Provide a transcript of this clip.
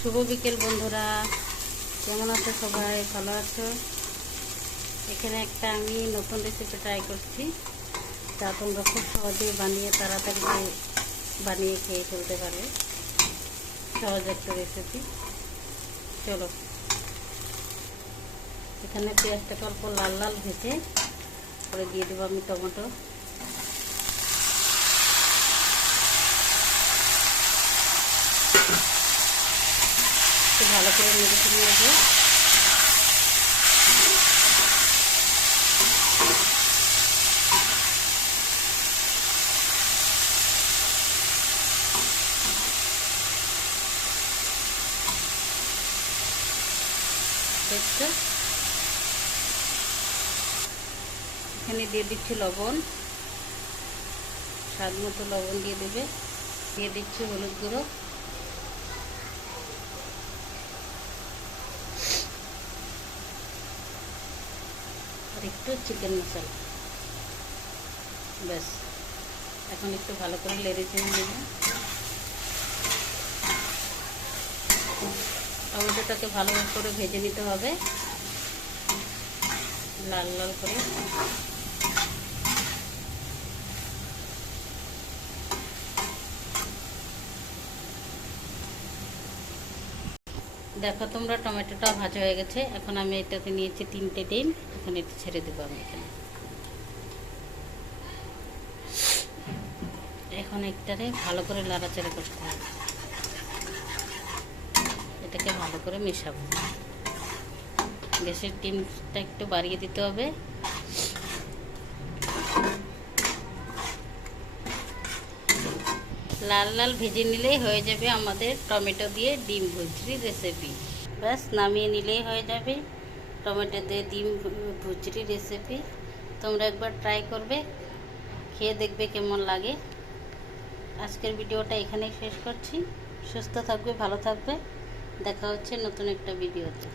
শুভ বিকেল বন্ধুরা, কেমন আছো সবাই? ভালো আছো? এখানে একটা আমি নতুন রেসিপি ট্রাই করছি, যা তোমরা খুব সহজেই বানিয়ে তাড়াতাড়ি বানিয়ে খেয়ে ফেলতে পারবে। সহজ একটা রেসিপি। চলো, এখানে পেঁয়াজটাকে অল্প লাল লাল ভেজে করে দিয়ে দেবো আমি টমেটো। ভালো করে নেড়ে চেড়ে নেবো। এখানে দিয়ে দিচ্ছি লবণ, স্বাদ মতো লবণ দিয়ে দেবে। দিয়ে দিচ্ছি হলুদ গুঁড়ো, আর একটু চিকেন মশলা। ব্যাস, এখন একটু ভালো করে নেড়ে চেড়ে নেব। টমেটোটাকে ভালো করে ভেজে নিতে হবে, লাল লাল করে। দেখো তোমরা, টমেটোটা ভাজা হয়ে গেছে। এখন আমি এটাতে নিয়েছি 3টে ডিম। এখন এটা ছেড়ে দেবো আমি এখানে। এখন একটারে ভালো করে নাড়াচাড়া করতে হবে, এটাকে ভালো করে মেশাবো। গ্যাসের ডিমটা একটু বাড়িয়ে দিতে হবে। লাল লাল ভেজে নিলেই হয়ে যাবে আমাদের টমেটো দিয়ে ডিম ভুজির রেসিপি। ব্যাস, নামিয়ে নিলেই হয়ে যাবে টমেটো দিয়ে ডিম ভুজির রেসিপি। তোমরা একবার ট্রাই করবে, খেয়ে দেখবে কেমন লাগে। আজকের ভিডিওটা এখানেই শেষ করছি। সুস্থ থাকবে, ভালো থাকবে। দেখা হচ্ছে নতুন একটা ভিডিওতে।